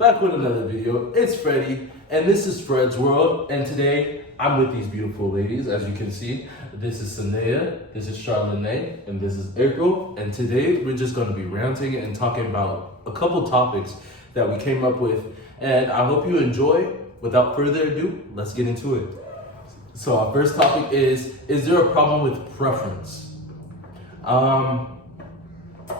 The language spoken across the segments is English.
back with another video. It's Freddie, and this is Fred's World, and today I'm with these beautiful ladies, as you can see. This is Sanea, this is Charlene, and this is April, and today we're just going to be ranting and talking about a couple topics that we came up with, and I hope you enjoy. Without further ado, let's get into it. So our first topic is there a problem with preference? And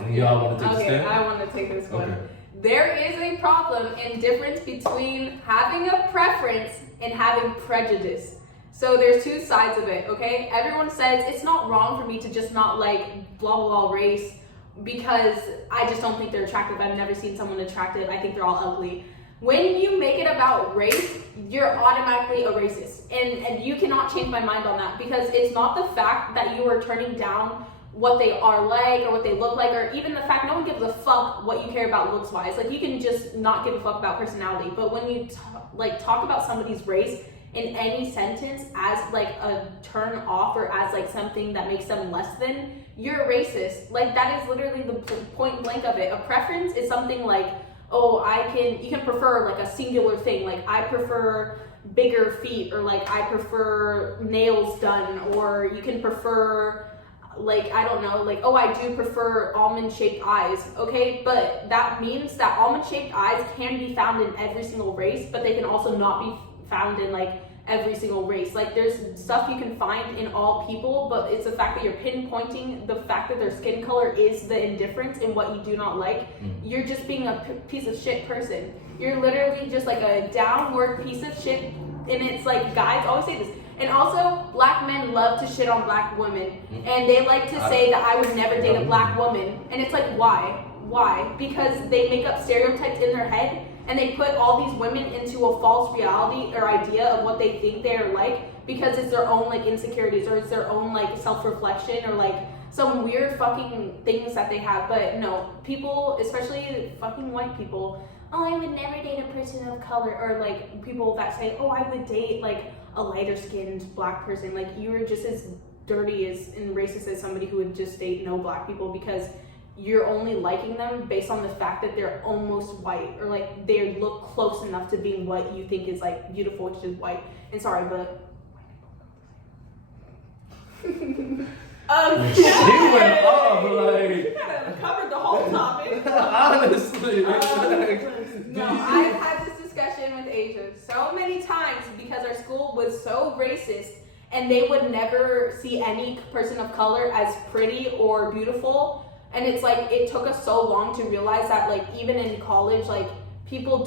y'all want to take a stand? I want to take this one. Okay. There is a problem and difference between having a preference and having prejudice. So there's two sides of it, okay? Everyone says it's not wrong for me to just not like blah blah blah race because I just don't think they're attractive. I've never seen someone attractive. I think they're all ugly. When you make it about race, you're automatically a racist. And you cannot change my mind on that, because it's not the fact that you are turning down what they are like or what they look like, or even the fact no one gives a fuck what you care about looks wise. Like, you can just not give a fuck about personality. But when you talk about somebody's race in any sentence as like a turn off or as like something that makes them less than, you're a racist. Like, that is literally the point blank of it. A preference is something like, oh, you can prefer like a singular thing. Like, I prefer bigger feet, or like I prefer nails done, or you can prefer like, I don't know, like, oh, I do prefer almond shaped eyes. Okay, but that means that almond shaped eyes can be found in every single race, but they can also not be found in like every single race. Like, there's stuff you can find in all people, but it's the fact that you're pinpointing the fact that their skin color is the indifference in what you do not like. You're just being a piece of shit person. You're literally just like a downward piece of shit. And it's like, guys always say this. And also, black men love to shit on black women. And they like to say that I would never date a black woman. And it's like, why? Why? Because they make up stereotypes in their head, and they put all these women into a false reality or idea of what they think they are like, because it's their own like insecurities, or it's their own like self-reflection, or like some weird fucking things that they have. But no, people, especially fucking white people, oh, I would never date a person of color, or like people that say, oh, I would date like a lighter skinned black person. Like, you are just as dirty and racist as somebody who would just date no black people, because you're only liking them based on the fact that they're almost white, or like they look close enough to being what you think is like beautiful, which is white. And sorry, but She went off, like, you kind of covered the whole topic. honestly. No, I've had this discussion with Asia so many times, because our school was so racist, and they would never see any person of color as pretty or beautiful. And it's like, it took us so long to realize that, like, even in college, like, people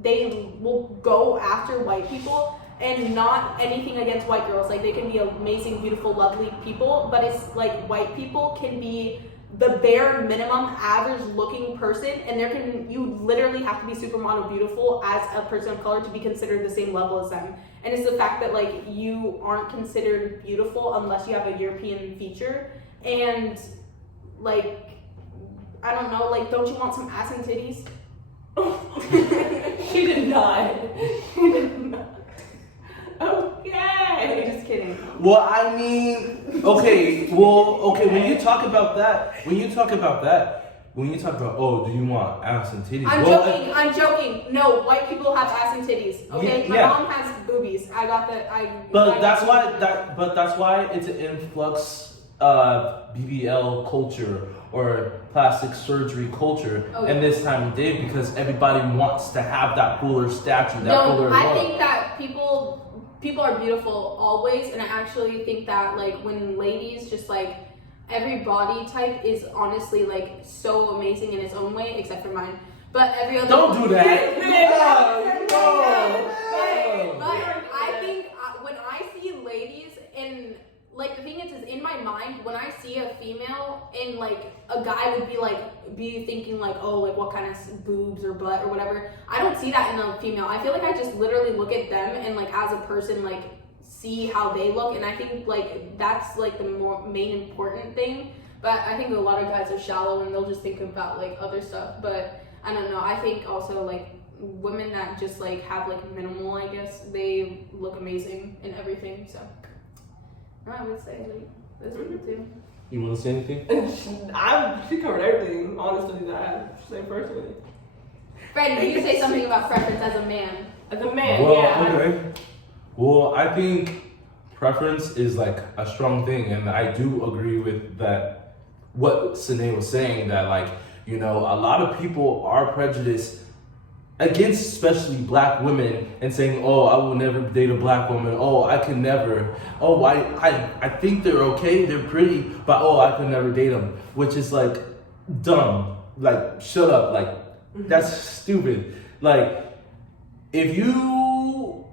they will go after white people, and not anything against white girls. Like, they can be amazing, beautiful, lovely people, but it's like, white people can be the bare minimum average looking person, and you literally have to be supermodel beautiful as a person of color to be considered the same level as them. And it's the fact that, like, you aren't considered beautiful unless you have a European feature. And like, I don't know, like, don't you want some ass and titties? She did not. She did not. Okay. I'm just kidding. Well, I mean, okay, when you talk about, oh, do you want ass and titties? I'm joking. No, white people have ass and titties. Okay, my mom has boobies. But that's why it's an influx of BBL culture or plastic surgery culture in this time of day, because everybody wants to have that fuller stature, fuller look. I think that people are beautiful always, and I actually think that, like, when ladies just like, every body type is honestly like so amazing in its own way, except for mine. But every other don't do that. But I think when I see ladies, and like, the thing is in my mind, when I see a female, and like a guy would be thinking like, oh, like, what kind of boobs or butt or whatever, I don't see that in a female. I feel like I just literally look at them and, like, as a person, like, see how they look. And I think, like, that's like the main important thing. But I think a lot of guys are shallow, and they'll just think about like other stuff. But I don't know, I think also, like, women that just like have like minimal, I guess, they look amazing in everything. So I would say like this one too. You want to say anything? She covered everything, honestly, that I have to say personally. Brandon, you say something about preference as a man. As a man, Well, yeah. okay. Well, I think preference is like a strong thing, and I do agree with that. What Sine was saying, that like, you know, a lot of people are prejudiced against especially black women and saying, oh, I will never date a black woman. Oh, I can never. Oh, I think they're okay, they're pretty, but oh, I could never date them, which is like dumb. Like, shut up. Like, that's stupid. Like, if you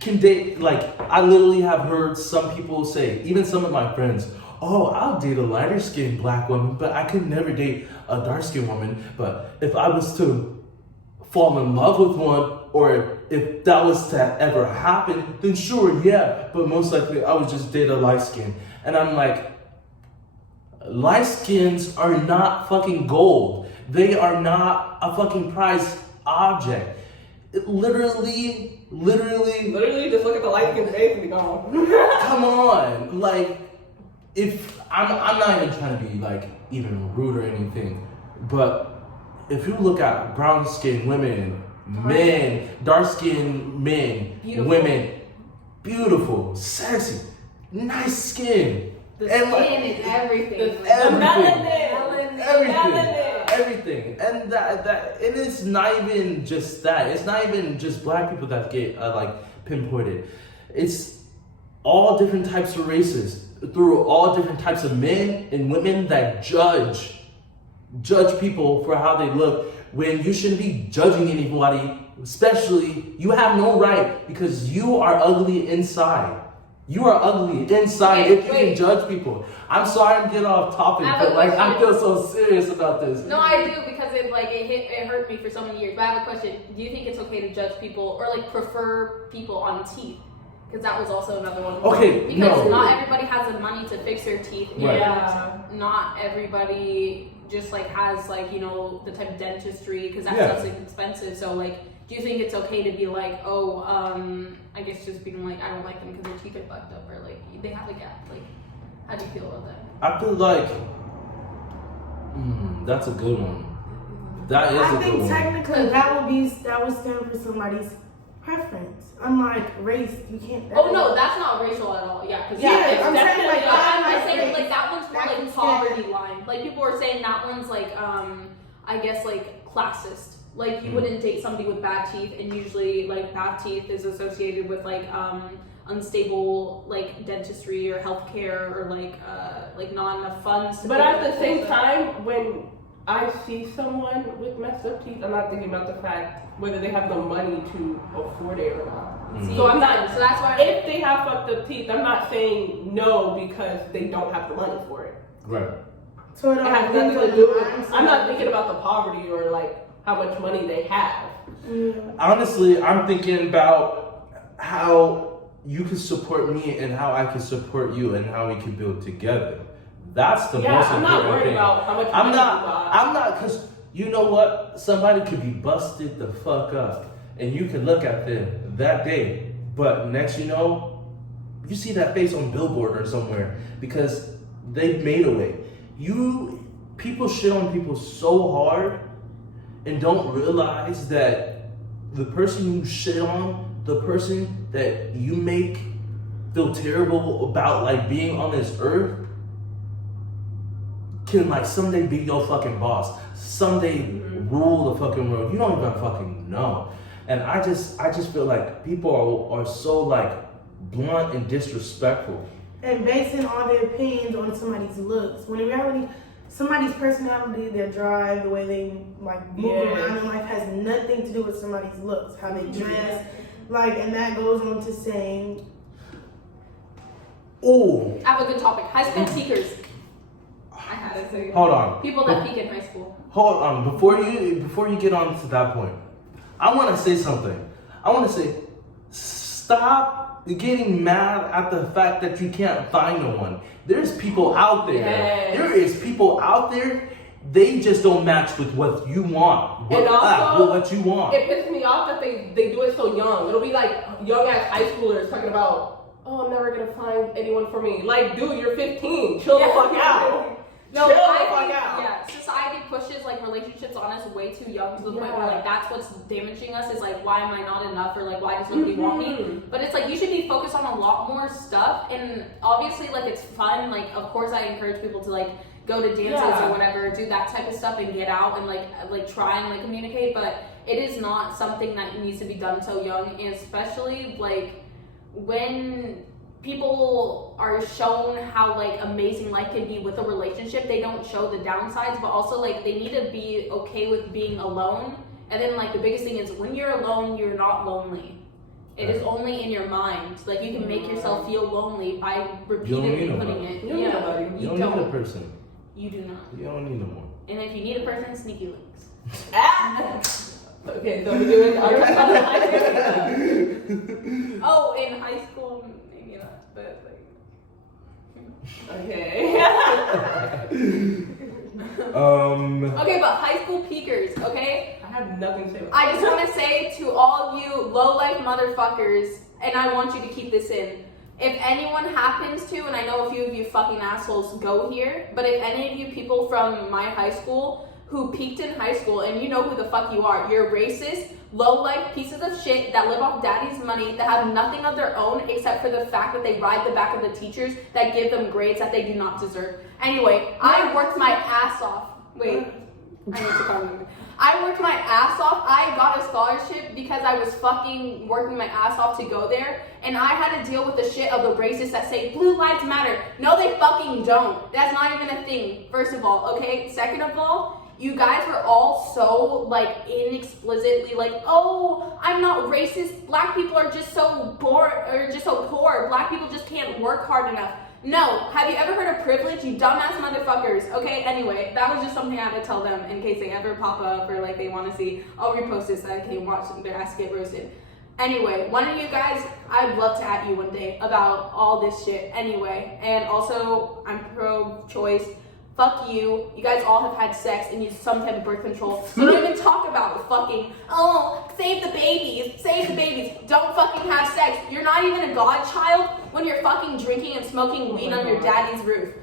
can date, like, I literally have heard some people say, even some of my friends, oh, I'll date a lighter skinned black woman, but I could never date a dark skinned woman. But if I was to fall in love with one, or if that was to ever happen, then sure, yeah, but most likely I would just date a light skin. And I'm like, light skins are not fucking gold. They are not a fucking prize object. It literally Just look at the light skin face and be gone. come on. Like, if I'm not even trying to be like even rude or anything, but if you look at brown skinned women, men, dark skinned men, Beautiful. women, beautiful, sexy, nice skin. The And, skin like, is everything. Everything, and that it is not even just that. It's not even just black people that get like pinpointed. It's all different types of races, through all different types of men and women that judge people for how they look, when you shouldn't be judging anybody. Especially, you have no right, because you are ugly inside. You are ugly inside if you can judge people. I'm sorry I'm getting off topic, but like I feel so serious about this. No, I do, because it hurt me for so many years. But I have a question. Do you think it's okay to judge people or like prefer people on teeth? Because that was also another one. Okay, because no. not everybody has the money to fix their teeth. Right. And not everybody just like has like, you know, the type of dentistry, because that stuff's like expensive. So like, do you think it's okay to be like, oh, I guess just being like, I don't like them because their teeth are fucked up, or like they have a gap? Like, how do you feel about that? I feel like that's a good one. That is a I good think one. technically that would stand for somebody's preference. Unlike race, you can't. Oh no, that's not racial at all. Yeah, because Yeah, I'm saying definitely like I'm saying race. like that one's more That like can poverty stand. line. Like people were saying that one's like I guess like classist. Like you wouldn't date somebody with bad teeth, and usually like bad teeth is associated with like unstable like dentistry or healthcare, or like not enough funds. To But pay at for the same it. time, when I see someone with messed up teeth, I'm not thinking about the fact whether they have the money to afford it or not. See, So I'm not. So that's why. If they have fucked up teeth, I'm not saying no because they don't have the money for it. Right. So it It all has depends nothing to on do the with. mindset. I'm not thinking about the poverty or like how much money they have. Honestly, I'm thinking about how you can support me and how I can support you and how we can build together. That's the Yeah, most I'm important not worried thing. about how much I'm money not. you got. I'm not, because you know what? Somebody could be busted the fuck up, and you can look at them that day, but next you know, you see that face on Billboard or somewhere because they've made a way. People shit on people so hard and don't realize that the person you shit on, the person that you make feel terrible about like being on this earth, can like someday be your fucking boss, someday rule the fucking world. You don't even fucking know. And I just feel like people are so like blunt and disrespectful. And basing all their opinions on somebody's looks, when in reality, somebody's personality, their drive, the way they like move around in life has nothing to do with somebody's looks, how they dress, like, and that goes on to saying. Oh, I have a good topic. High school seekers. I had it. So hold on. people that peak in high school. Hold on, before you get on to that point, I want to say something. I want to say, stop getting mad at the fact that you can't find no one. There's people out there. Yes. There is people out there. They just don't match with what you want. And also, what you want. It pisses me off that they do it so young. It'll be like young ass high schoolers talking about, oh, I'm never gonna find anyone for me. Like, dude, you're 15. Chill the fuck out. No, chill the I fuck think, out. yeah, society pushes like relationships on us way too young to the point where like that's what's damaging us is like why am I not enough or like why does nobody want me? But it's like you should be focused on a lot more stuff and obviously like it's fun. Like of course I encourage people to like go to dances or whatever, do that type of stuff and get out and like try and like communicate. But it is not something that needs to be done so young, and especially like when people are shown how like amazing life can be with a relationship, they don't show the downsides, but also like they need to be okay with being alone. And then like the biggest thing is when you're alone, you're not lonely. It is only in your mind. Like you can make yourself feel lonely by repeatedly putting it. You don't You don't need a person. You do not. You don't need no more. And if you need a person, sneaky links. Okay, so we're doing our Oh, in high school, maybe not, but like. Okay. Okay, but high school peakers, okay? I have nothing to say about I just want to say to all of you low-life motherfuckers, and I want you to keep this in. If anyone happens to, and I know a few of you fucking assholes go here, but if any of you people from my high school who peaked in high school, and you know who the fuck you are, you're racist, low-life pieces of shit that live off daddy's money, that have nothing of their own except for the fact that they ride the back of the teachers that give them grades that they do not deserve. Anyway, I worked my ass off. Wait, I need to calm. I worked my ass off. I got a scholarship because I was fucking working my ass off to go there. And I had to deal with the shit of the racists that say blue lives matter. No, they fucking don't. That's not even a thing, first of all, okay? Second of all, you guys were all so, like, inexplicitly like, oh, I'm not racist. Black people are just so poor, Black people just can't work hard enough. No. Have you ever heard of privilege, you dumbass motherfuckers? Okay, anyway, that was just something I had to tell them in case they ever pop up or, like, they want to see. I'll repost this so I can watch their ass get roasted. Anyway, one of you guys, I'd love to at you one day about all this shit. Anyway, and also, I'm pro-choice. Fuck you. You guys all have had sex and use some type of birth control. So don't even talk about fucking, oh, save the babies. Don't fucking have sex. You're not even a godchild when you're fucking drinking and smoking weed on your daddy's roof.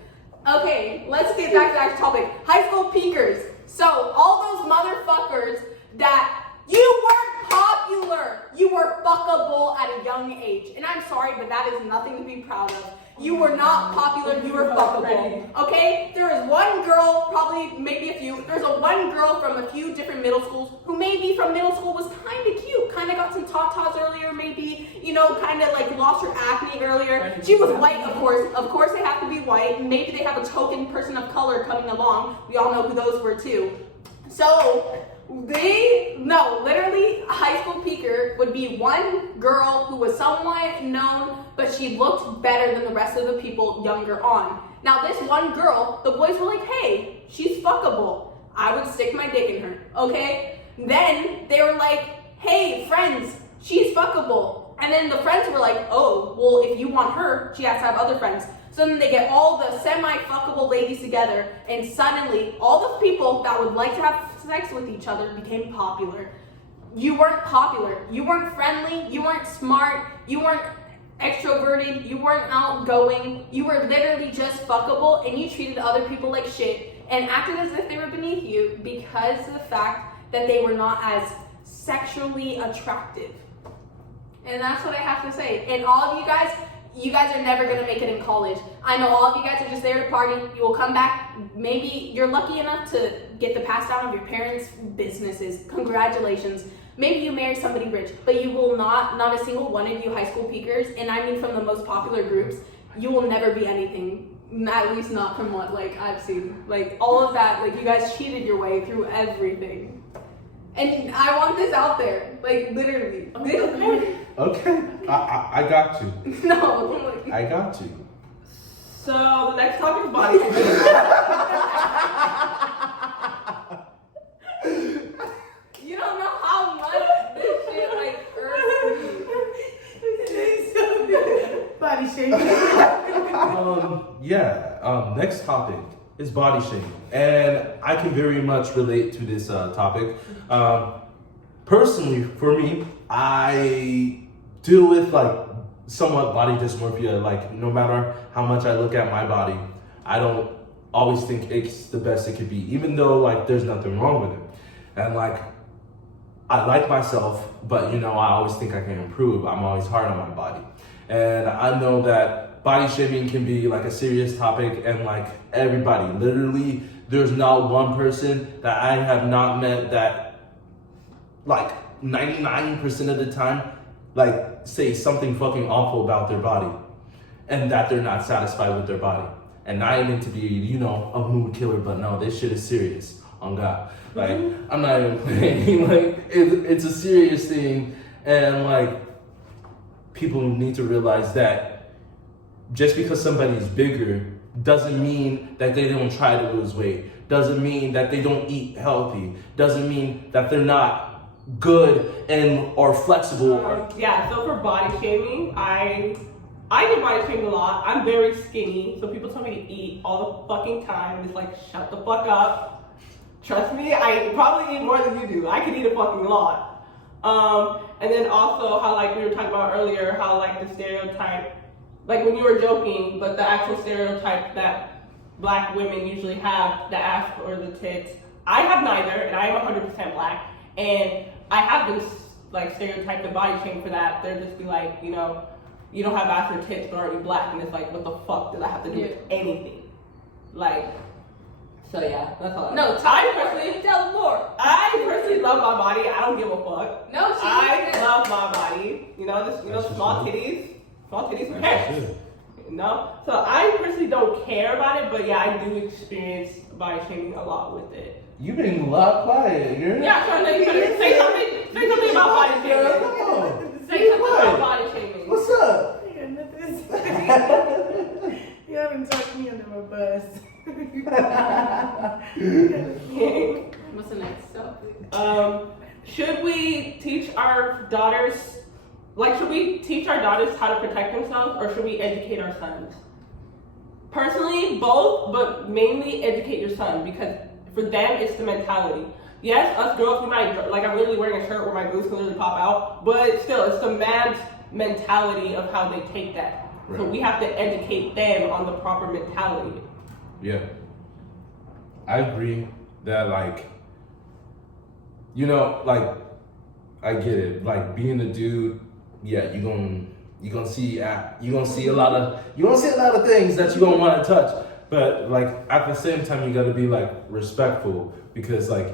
Okay, let's get back to the actual topic. High school peakers. So, all those motherfuckers that you weren't popular. You were fuckable at a young age. And I'm sorry, but that is nothing to be proud of. You were not popular, you were fuckable. Okay? There is one girl, probably maybe a few, there's one girl from a few different middle schools who maybe from middle school was kind of cute, kind of got some tatas earlier maybe, you know, kind of like lost her acne earlier. She was white, of course they have to be white, maybe they have a token person of color coming along. We all know who those were too. So, literally, a high school peaker would be one girl who was somewhat known, but she looked better than the rest of the people younger on. Now, this one girl, the boys were like, hey, she's fuckable. I would stick my dick in her, okay? Then they were like, hey, friends, she's fuckable. And then the friends were like, oh, well, if you want her, she has to have other friends. So then they get all the semi-fuckable ladies together, and suddenly all the people that would like to have sex with each other became popular. You weren't popular. You weren't friendly. You weren't smart. You weren't extroverted. You weren't outgoing. You were literally just fuckable, and you treated other people like shit and acted as if they were beneath you because of the fact that they were not as sexually attractive. And that's what I have to say. And all of you guys are never going to make it in college. I know all of you guys are just there to party. You will come back. Maybe you're lucky enough to get the pass down of your parents' businesses. Congratulations. Maybe you marry somebody rich, but you will not a single one of you high school peakers, and I mean from the most popular groups, you will never be anything. At least not from what I've seen. All of that, you guys cheated your way through everything. And I want this out there. Literally. Okay. I got you. No. I got you. So the next topic is body shaming. You don't know how much this shit irks me. Body shaming. Next topic is body shaming, and I can very much relate to this topic. Personally, for me, I deal with somewhat body dysmorphia. No matter how much I look at my body, I don't always think it's the best it could be, even though like there's nothing wrong with it. And like, I like myself, but you know, I always think I can improve. I'm always hard on my body. And I know that body shaming can be like a serious topic, and like everybody, literally, there's not one person that I have not met that like 99% of the time, like say something fucking awful about their body and that they're not satisfied with their body. And not even to be, you know, a mood killer, but no, this shit is serious on God. Like, I'm not even playing, like, it's a serious thing. And like, people need to realize that just because somebody's bigger doesn't mean that they don't try to lose weight, doesn't mean that they don't eat healthy, doesn't mean that they're not good and or flexible. Yeah, so for body shaming, I get body shamed a lot. I'm very skinny, so people tell me to eat all the fucking time. And it's like, shut the fuck up. Trust me, I probably eat more than you do. I can eat a fucking lot. And then also how like we were talking about earlier, how like the stereotype, like when you were joking, but the actual stereotype that black women usually have, the ass or the tits. I have neither, and I am 100% black. And I have been like stereotyped and body shamed for that. They'll just be like, you know, you don't have ass or tits, but aren't you black? And it's like, what the fuck does that have to do with anything? Like, so yeah, that's all. No, tell more. I personally love my body. I don't give a fuck. No, I love my body. You know, just small titties, who cares? You know, so I personally don't care about it, but yeah, I do experience body shaming a lot with it. You being a lot quiet, girl. Yeah, so say something about body shaming. Come on. Say something about body shaming. What's up? Yeah, nothing. You haven't talked me under my bus. What's the next step? Should we teach our daughters how to protect themselves, or should we educate our sons? Personally, both, but mainly educate your son, because for them, it's the mentality. Yes, us girls, we might, like I'm literally wearing a shirt where my boobs can literally pop out, but still, it's the man's mentality of how they take that. Right. So we have to educate them on the proper mentality. Yeah. I agree that like, you know, like, I get it. Like being a dude, yeah, you're gonna see a lot of things that you're gonna want to touch. But like at the same time, you gotta be like respectful, because like,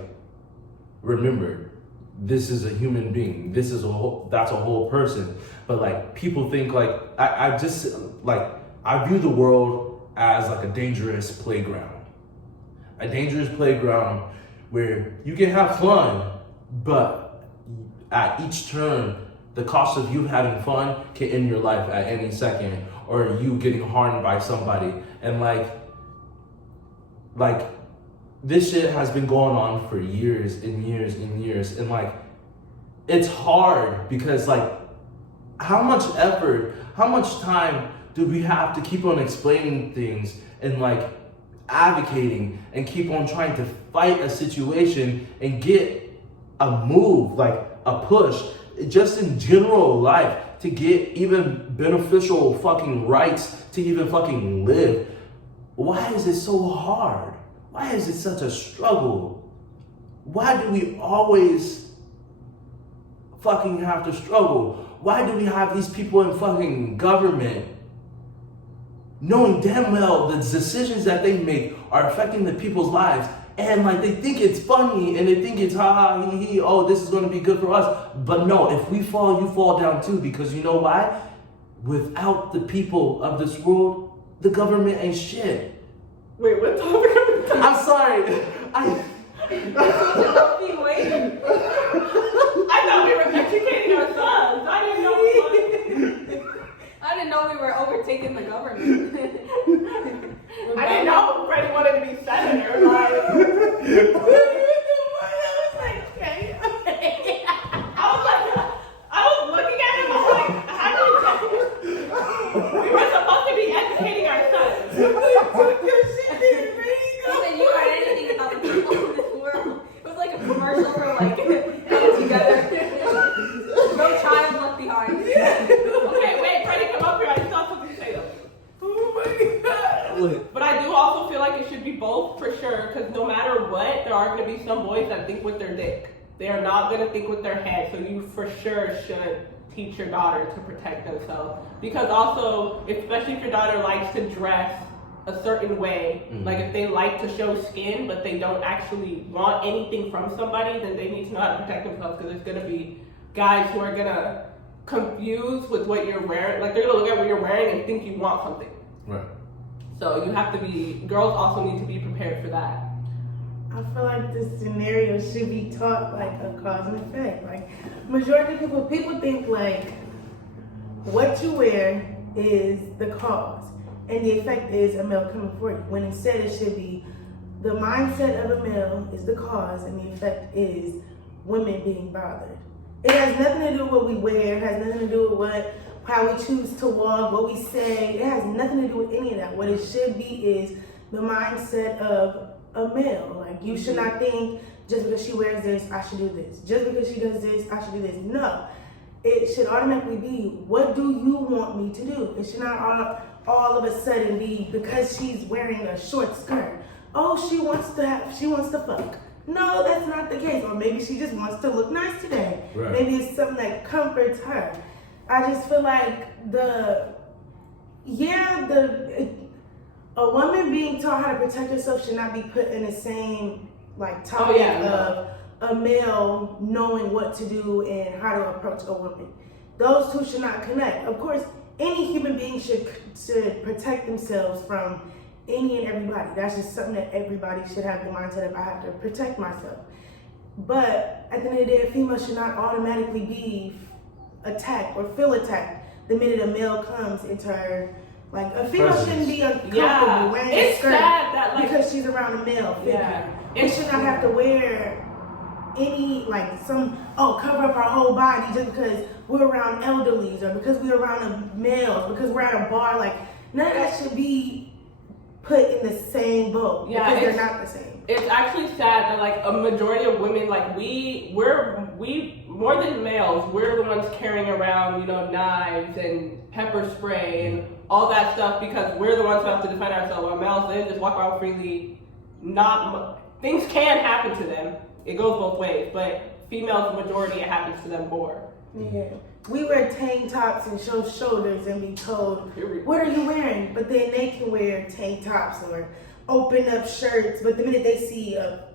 remember, this is a human being. That's a whole person. But like people think like, I view the world as like a dangerous playground. A dangerous playground where you can have fun, but at each turn, the cost of you having fun can end your life at any second, or you getting harmed by somebody. And like this shit has been going on for years and years and years. And like, it's hard because like, how much effort, how much time do we have to keep on explaining things and like advocating and keep on trying to fight a situation and get a move, like a push, just in general life, to get even beneficial fucking rights to even fucking live? Why is it so hard? Why is it such a struggle? Why do we always fucking have to struggle? Why do we have these people in fucking government knowing damn well the decisions that they make are affecting the people's lives, and like they think it's funny and they think it's ha ha he he, oh this is gonna be good for us. But no, if we fall, you fall down too, because you know why? Without the people of this world, the government ain't shit. Wait, what topic are we talking? I'm sorry. I thought we were educating our sons. I didn't know we were overtaking the government. I didn't know Freddie wanted to be senator. Like, I was looking at him. I was like, how do you? We were supposed to be educating our sons. You heard anything about the people in this world? It was like a commercial for like are going to be some boys that think with their dick. They are not going to think with their head. So you for sure should teach your daughter to protect themselves. Because also, especially if your daughter likes to dress a certain way, like if they like to show skin, but they don't actually want anything from somebody, then they need to know how to protect themselves, because there's going to be guys who are going to confuse with what you're wearing. Like, they're going to look at what you're wearing and think you want something. Right. So you have to be, girls also need to be prepared for that. I feel like this scenario should be taught like a cause and effect. Like, majority of people think like what you wear is the cause and the effect is a male coming for you, when instead it should be the mindset of a male is the cause and the effect is women being bothered. It has nothing to do with what we wear, it has nothing to do with how we choose to walk, what we say. It has nothing to do with any of that. What it should be is the mindset of a male. Like, you should not think just because she wears this, I should do this. Just because she does this, I should do this. No. It should automatically be, what do you want me to do? It should not all of a sudden be because she's wearing a short skirt. Oh, she wants to fuck. No, that's not the case. Or maybe she just wants to look nice today. Right. Maybe it's something that comforts her. I just feel like a woman being taught how to protect herself should not be put in the same like topic of a male knowing what to do and how to approach a woman. Those two should not connect. Of course, any human being should protect themselves from any and everybody. That's just something that everybody should have the mindset of, I have to protect myself. But at the end of the day, a female should not automatically be attacked or feel attacked the minute a male comes into her. Like, a female shouldn't be uncomfortable wearing a skirt that, like, because she's around a male figure. Yeah. It should not have to wear any, like, cover up our whole body just because we're around elderlies or because we're around males, because we're at a bar. Like, none of that should be put in the same boat, because they're not the same. It's actually sad that like a majority of women, like we're more than males, we're the ones carrying around, knives and pepper spray and all that stuff, because we're the ones who have to defend ourselves. While males, they just walk around freely. Things can happen to them. It goes both ways, but females, the majority, it happens to them more. Yeah. We wear tank tops and show shoulders and be told, what are you wearing? But then they can wear tank tops or open up shirts, but the minute they see a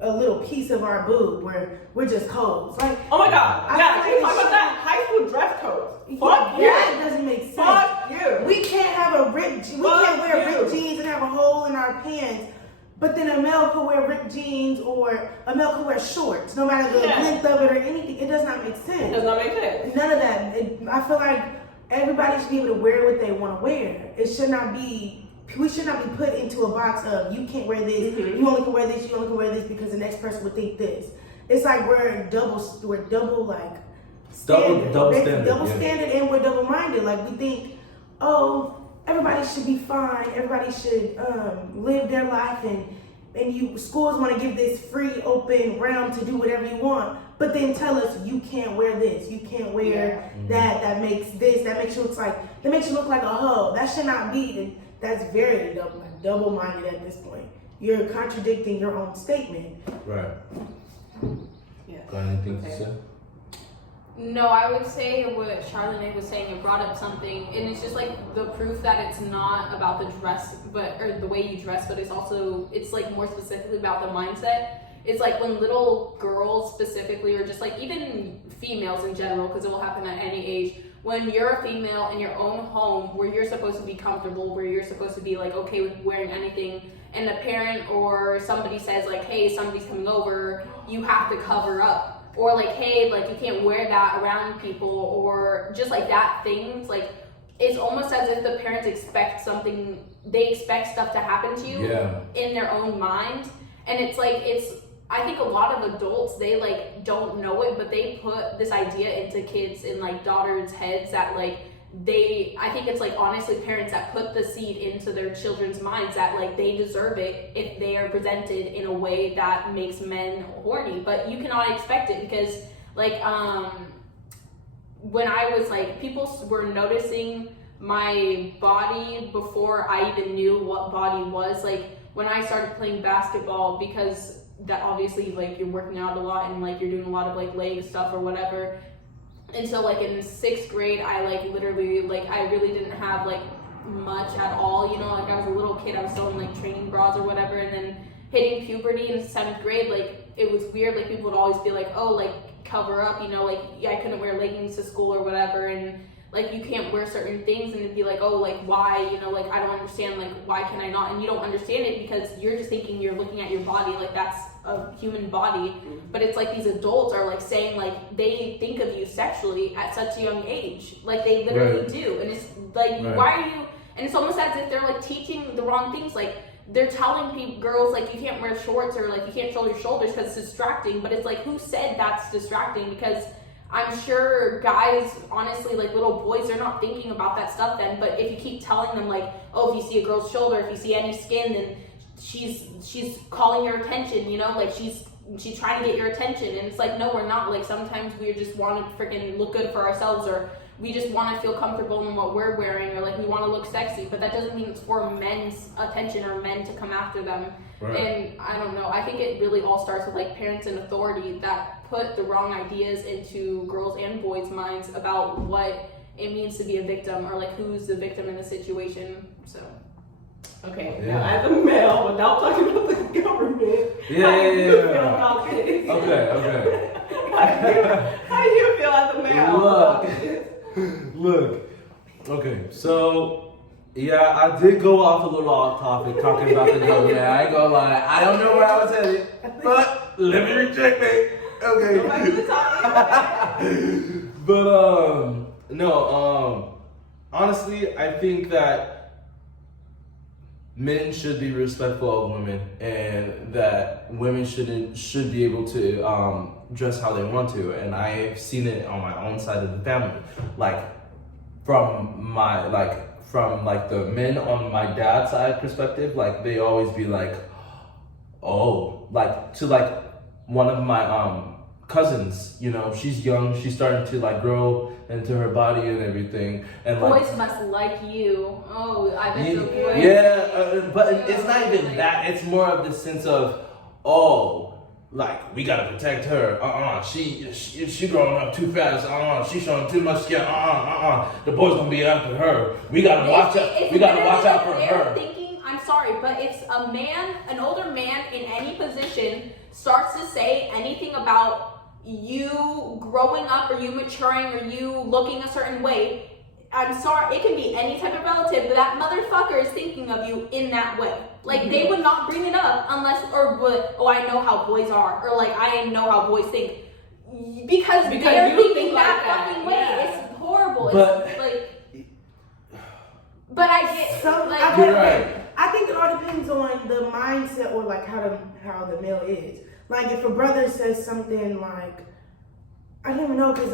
little piece of our boob, we're just cold. It's like, oh my God, can you talk about that? High school dress codes. Fuck you. That doesn't make sense. Fuck you. We can't have we can't wear ripped jeans and have a hole in our pants. But then a male could wear ripped jeans or a male could wear shorts, no matter the length of it or anything. It does not make sense. It does not make sense. None of that. I feel like everybody should be able to wear what they want to wear. We should not be put into a box of, you can't wear this, you only can wear this, you only can wear this because the next person would think this. It's like we're double like standard. Double standard. Double standard, and we're double minded. Like, we think, oh, everybody should be fine. Everybody should live their life, and schools want to give this free, open realm to do whatever you want. But then tell us you can't wear this, you can't wear that. That makes you look like a hoe. That should not be. That's very double-minded at this point. You're contradicting your own statement. Right. Yeah. Got anything to say? No, I would say what Charlene was saying, it brought up something, and it's just like the proof that it's not about the dress, or the way you dress, but it's like more specifically about the mindset. It's like when little girls specifically, or just like even females in general, because it will happen at any age, when you're a female in your own home where you're supposed to be comfortable, where you're supposed to be like okay with wearing anything, and a parent or somebody says like, hey, somebody's coming over, you have to cover up. Or like, hey, like you can't wear that around people, or just like that things, like it's almost as if the parents expect stuff to happen to you in their own mind. And it's like, I think a lot of adults, they like don't know it, but they put this idea into kids and like daughters' heads that like I think it's like honestly parents that put the seed into their children's minds that like they deserve it if they are presented in a way that makes men horny. But you cannot expect it, because like when I was like, people were noticing my body before I even knew what body was. Like when I started playing basketball, because that obviously like you're working out a lot and like you're doing a lot of like leg stuff or whatever. And so like in 6th grade, I like literally like I really didn't have like much at all, you know, like I was a little kid, I was still in like training bras or whatever. And then hitting puberty in 7th grade, like it was weird, like people would always be like, oh, like cover up, you know, like yeah, I couldn't wear leggings to school or whatever, and like you can't wear certain things, and it'd be like, oh, like why, you know, like I don't understand, like why can I not? And you don't understand it because you're just thinking you're looking at your body like that's a human body, but it's like these adults are like saying like they think of you sexually at such a young age, like they literally do, and it's like why are you? And it's almost as if they're like teaching the wrong things, like they're telling people, girls, like you can't wear shorts or like you can't show your shoulders because it's distracting, but it's like who said that's distracting? Because I'm sure guys, honestly, like little boys, they're not thinking about that stuff then, but if you keep telling them like, oh, if you see a girl's shoulder, if you see any skin, then she's calling your attention, you know, like she's trying to get your attention, and it's like, no, we're not. Like sometimes we just want to freaking look good for ourselves, or we just want to feel comfortable in what we're wearing, or like we want to look sexy, but that doesn't mean it's for men's attention or men to come after them. Right. And I don't know, I think it really all starts with like parents and authority that put the wrong ideas into girls and boys' minds about what it means to be a victim, or like who's the victim in the situation. So okay, now as a male, without talking about the government, how do you feel about this? Okay. How do you feel as a male about this? Look, okay, so yeah, I did go off a little off topic talking about the government. I ain't gonna lie, I don't know where I was headed, but let me reject it. Okay. Go back to the topic. But honestly, I think that men should be respectful of women, and that women should be able to dress how they want to. And I've seen it on my own side of the family, like from the men on my dad's side perspective, like they always be like, oh, like to like one of my cousins, you know, she's young, she's starting to like grow into her body and everything, and like boys must like you. Oh, I bet the boys. Yeah, but it's not even that. It's more of the sense of, oh, like we gotta protect her. She growing up too fast. She showing too much skin. The boys gonna be after her. We gotta watch out. We gotta watch out for her. Thinking, I'm sorry, but if a man, an older man in any position, starts to say anything about you growing up or you maturing or you looking a certain way, I'm sorry, it can be any type of relative, but that motherfucker is thinking of you in that way. Like, they would not bring it up unless, oh, I know how boys are, or like, I know how boys think. Because they're thinking that fucking way. Yeah. It's horrible. But, it's like, but I get, you're right. I think it all depends on the mindset, or like how the male is. Like if a brother says something like, I don't even know, because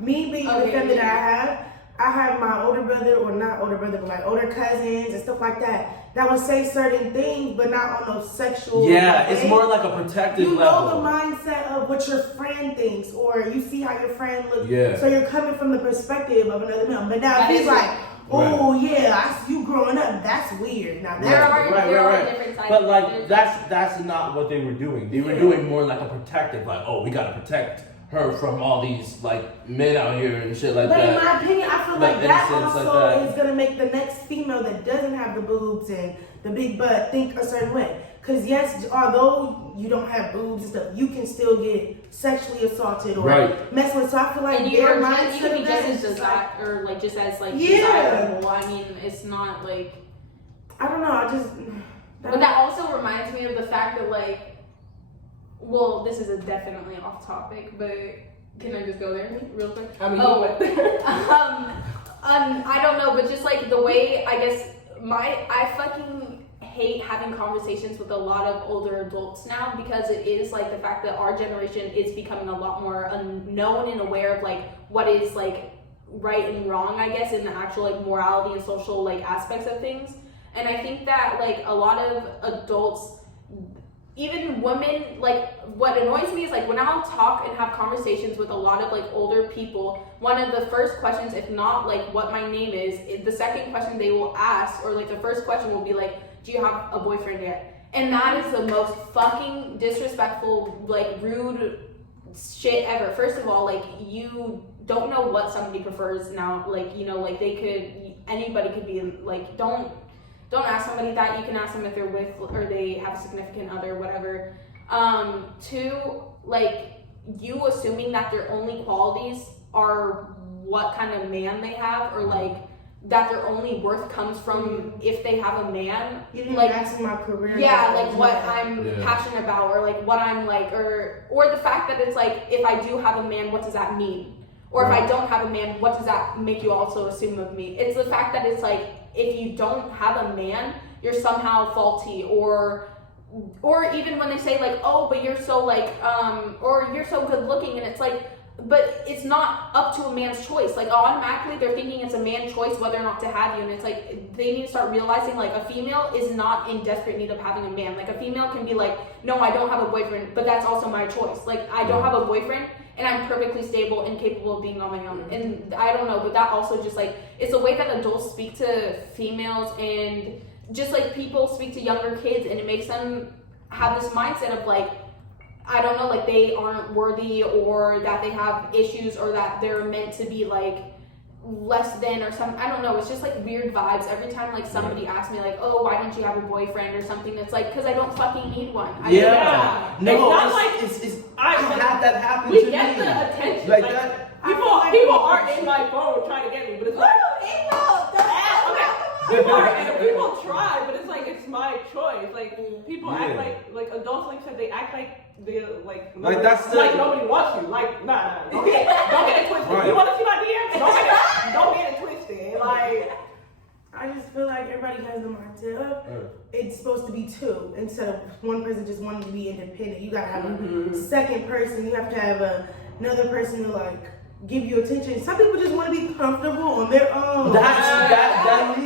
me being the family that I have my older brother, or not older brother, but like older cousins and stuff like that would say certain things, but not on no sexual. Yeah, way. It's more like a protective level. You know the mindset of what your friend thinks, or you see how your friend looks. Yeah. So you're coming from the perspective of another man. But now if he's like, oh yeah, you growing up, that's weird. Now there are different types. But like that's not what they were doing. They were doing more like a protective, like, oh, we gotta protect her from all these like men out here and shit like that. But in my opinion, I feel like that also is gonna make the next female that doesn't have the boobs and the big butt think a certain way. Because yes, although you don't have boobs and stuff, you can still get sexually assaulted or messed with. So I feel like their mindset be just as desirable. I mean, it's not like, I don't know. But that also reminds me of the fact that like, well, this is a definitely off topic, but can I just go there real quick? I mean, I don't know, but just like the way, I guess I fucking hate having conversations with a lot of older adults now, because it is like the fact that our generation is becoming a lot more unknown and aware of like what is like right and wrong, I guess, in the actual like morality and social like aspects of things. And I think that like a lot of adults, even women, like what annoys me is like when I'll talk and have conversations with a lot of like older people, one of the first questions, if not like what my name is, the second question they will ask, or like the first question will be like, do you have a boyfriend yet? And that is the most fucking disrespectful, like, rude shit ever. First of all, like, you don't know what somebody prefers now. Like, you know, like, anybody could be, like, don't ask somebody that. You can ask them if they're with or they have a significant other, whatever. Two, like, you assuming that their only qualities are what kind of man they have, or like that their only worth comes from if they have a man. You didn't like ask my career. Yeah, like what I'm passionate about, or like what I'm like, or the fact that it's like, if I do have a man, what does that mean? Or if I don't have a man, what does that make you also assume of me? It's the fact that it's like, if you don't have a man, you're somehow faulty, or even when they say like, oh, but you're so like, or you're so good looking, and it's like, but it's not up to a man's choice. Like, automatically they're thinking it's a man's choice whether or not to have you, and it's like, they need to start realizing like a female is not in desperate need of having a man. Like, a female can be like, no, I don't have a boyfriend, but that's also my choice. Like, I don't have a boyfriend and I'm perfectly stable and capable of being on my own. And I don't know, but that also just like, it's the way that adults speak to females, and just like people speak to younger kids, and it makes them have this mindset of like, I don't know, like they aren't worthy, or that they have issues, or that they're meant to be like less than or something. I don't know. It's just like weird vibes every time like somebody asks me like, oh, why don't you have a boyfriend or something? It's like, because I don't fucking need one. No, I had that happen we to get me. the attention. Like like that. people aren't in my phone trying to get me, but it's like, people try, but it's like, it's my choice. Like, people act like adults, like said, they act like they like that's like nobody wants you. Like, nah, don't get it twisted. Right. You want to see my DM? Don't get it twisted. Like, I just feel like everybody has the mindset of it's supposed to be two, instead of one person just wanting to be independent. You gotta have a second person. You have to have another person to like give you attention. Some people just want to be comfortable on their own. That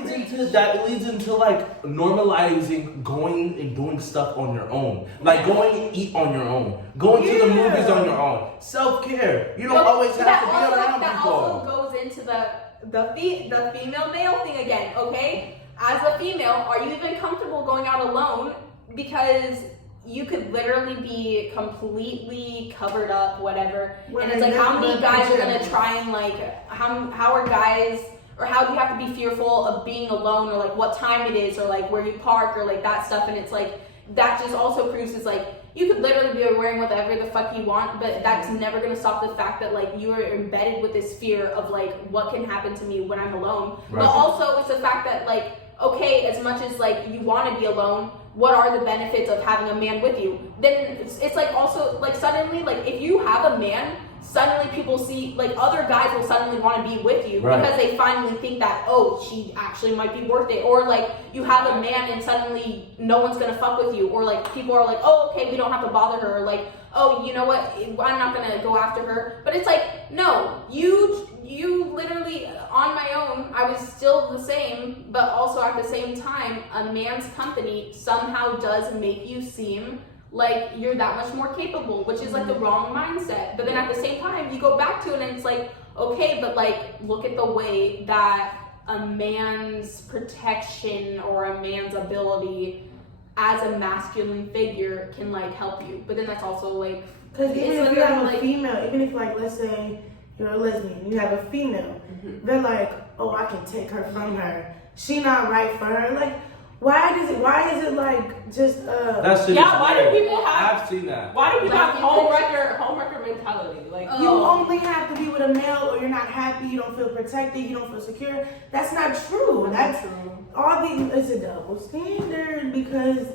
leads into like normalizing going and doing stuff on your own, like going and eat on your own, going to the movies on your own. Self-care. You don't always have to be around that people. Also goes into the female male thing again. Okay, as a female, are you even comfortable going out alone? Because you could literally be completely covered up, whatever. And it's like, how many guys are gonna try and like, how are guys, or how do you have to be fearful of being alone, or like what time it is, or like where you park, or like that stuff. And it's like, that just also proves it's like, you could literally be wearing whatever the fuck you want, but that's never gonna stop the fact that like you are embedded with this fear of like, what can happen to me when I'm alone. Right. But also it's the fact that like, okay, as much as like you want to be alone, what are the benefits of having a man with you? Then it's like, also like, suddenly like, if you have a man, suddenly people see like, other guys will suddenly want to be with you, right, because they finally think that, oh, she actually might be worth it. Or like, you have a man and suddenly no one's gonna fuck with you, or like people are like, oh, okay, we don't have to bother her, or like, oh, you know what, I'm not gonna go after her. But it's like, no, you literally, on my own, I was still the same, but also at the same time, a man's company somehow does make you seem like you're that much more capable, which is like the wrong mindset. But then at the same time, you go back to it and it's like, okay, but like, look at the way that a man's protection or a man's ability as a masculine figure can like help you. But then that's also like, because even if you have a female, even if like, let's say you're a lesbian, you have a female, they're like, oh, I can take her from her. She not right for her. Like, why is it like just That shit why do people have? I've seen that. Why do people have homewrecker mentality? Like, you only have to be with a male, or you're not happy, you don't feel protected, you don't feel secure. That's not true. That's true. It's a double standard, because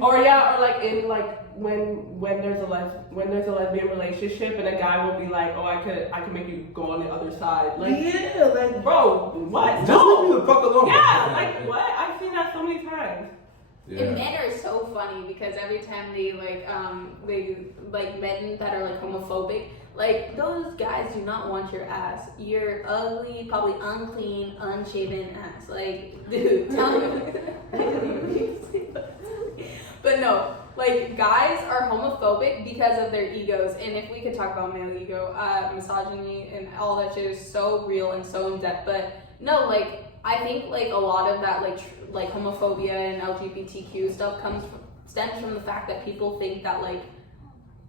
or like in like when there's a lesbian relationship and a guy will be like, oh, I could make you go on the other side. Like, yeah, like, bro, what? Just leave me the fuck alone. Yeah, like what? I've seen that so many times. Yeah. And men are so funny, because every time they men that are like homophobic, like, those guys do not want your ass. You're ugly, probably unclean, unshaven ass. Like, dude, tell me. But no, like, guys are homophobic because of their egos. And if we could talk about male ego, misogyny and all that shit is so real and so in depth. But no, like, I think like a lot of that like homophobia and LGBTQ stuff stems from the fact that people think that like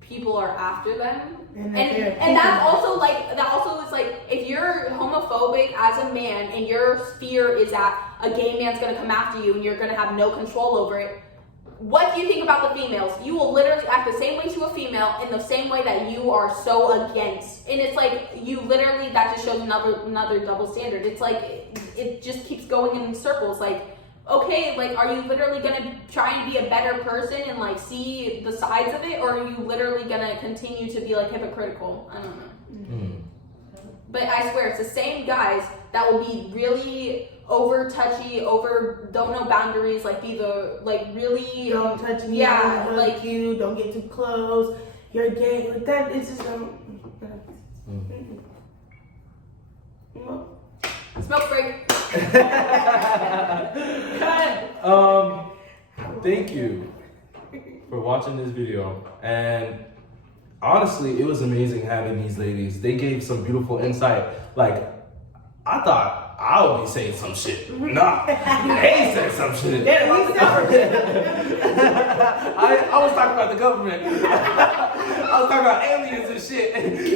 people are after them, and that's also is like if you're homophobic as a man and your fear is that a gay man's gonna come after you and you're gonna have no control over it. What do you think about the females? You will literally act the same way to a female in the same way that you are so against. And it's like, you literally, that just shows another double standard. It's like, it just keeps going in circles. Like, okay, like, are you literally gonna try and be a better person and like see the sides of it? Or are you literally gonna continue to be like hypocritical? I don't know. Mm. But I swear, it's the same guys that will be really over touchy, don't know boundaries, like be the like really don't touch me, yeah, don't like hug you, don't get too close, you're gay, like that. It's just smoke break. Thank you for watching this video, and honestly, it was amazing having these ladies. They gave some beautiful insight. Like, I thought I would be saying some shit. Nah, they said some shit. Yeah, we I was talking about the government. I was talking about aliens and shit. If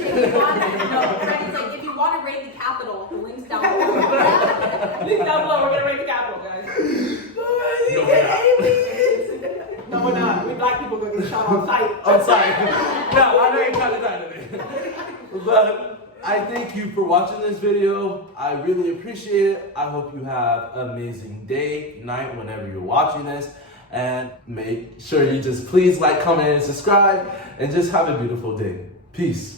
you want to raid the Capitol, the link's down below. Link down below. We're gonna raid the Capitol, guys. No, we're not. We black people gonna get shot on sight. On sight. No, I ain't trying to die today. But I thank you for watching this video. I really appreciate it. I hope you have an amazing day, night, whenever you're watching this. And make sure you just please like, comment, and subscribe. And just have a beautiful day. Peace.